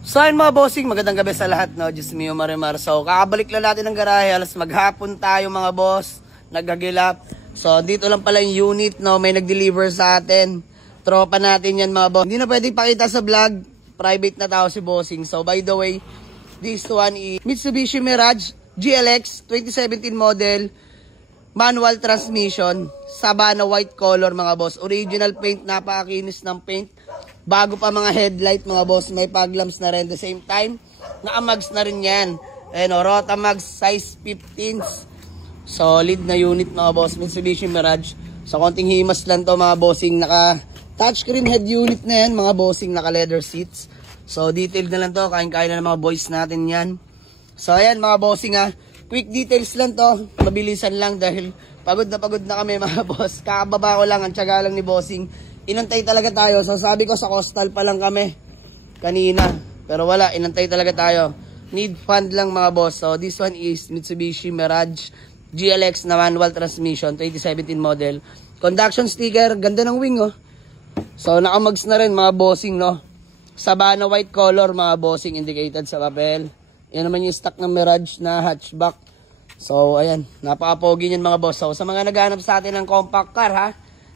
So ayun mga bossing, magandang gabi sa lahat, no? Diyos mio marimar. So kakabalik lang natin ng garahe, alas maghapon tayo mga boss, nagagilap. So dito lang pala yung unit, no? May nag-deliver sa atin. Tropa natin yan mga boss. Hindi na pwedeng pakita sa vlog, private na tao si bossing. So by the way, this one is Mitsubishi Mirage GLX 2017 model, manual transmission, Sabana white color mga boss. Original paint, napakakinis ng paint. Bago pa mga headlight mga boss, may fog lamps na rin. The same time, naka-mags na rin yan. Ayan o, Rotamax size 15s. Solid na unit mga boss, Mitsubishi Mirage. So konting himas lang to mga bossing. Naka touchscreen head unit na yan mga bossing, naka leather seats. So detailed na lang to, kain-kain na ng mga boys natin yan. So ayan mga bossing ha, quick details lang to, mabilisan lang dahil pagod na kami mga boss. Kakababa ko lang, ang tiyaga lang ni bossing. Inantay talaga tayo. So sabi ko sa coastal pa lang kami kanina. Pero wala, inantay talaga tayo. Need fund lang mga boss. So this one is Mitsubishi Mirage GLX na manual transmission, 2017 model. Conduction sticker, ganda ng wing oh. So naka-mags na rin mga bossing no. Sabana white color mga bossing, indicated sa papel. Yan naman yung stock ng Mirage na hatchback. So ayan, napaka-pogi niyan mga boss. So sa mga naghahanap sa atin ng compact car ha,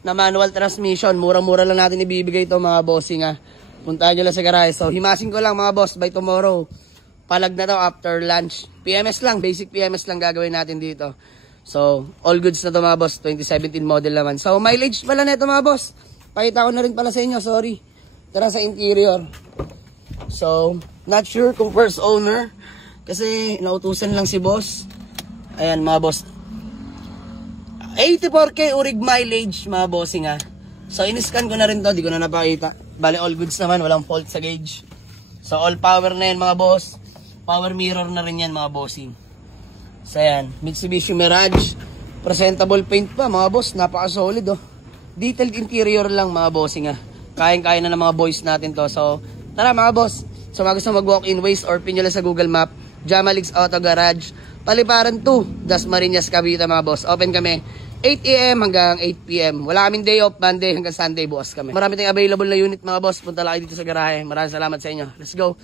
na manual transmission, murang-mura lang natin ibibigay ito mga bossing ha. Puntahan nyo lang sa garahe. So himasin ko lang mga boss, by tomorrow palag na to after lunch. PMS lang, basic PMS lang gagawin natin dito. So all goods na to mga boss, 2017 model naman. So mileage pala na ito mga boss, pakita ko na rin pala sa inyo, sorry. Tara sa interior. So not sure kung first owner, kasi nautusan lang si boss. Ayan mga boss, 84k urig mileage mga bossing ha. So in-scan ko na rin to, di ko na napakita. Bale all goods naman, walang fault sa gauge. So all power na yan mga boss. Power mirror na rin yan mga bossing. So yan, Mitsubishi Mirage. Presentable paint pa mga boss, napaka solid oh. Detailed interior lang mga bossing ha. Kain-kain na ng mga boys natin to. So tara mga boss, so mga gusto mag-walk-in ways or pin nyo lang sa Google Map, Jamalix Auto Garage, Paliparan 2, Dasmariñas, Cavite mga boss. Open kami 8 AM hanggang 8 PM. Wala kaming day off, Monday hanggang Sunday bukas kami. Marami tayong available na unit mga boss. Punta lang kayo dito sa garahe. Maraming salamat sa inyo. Let's go.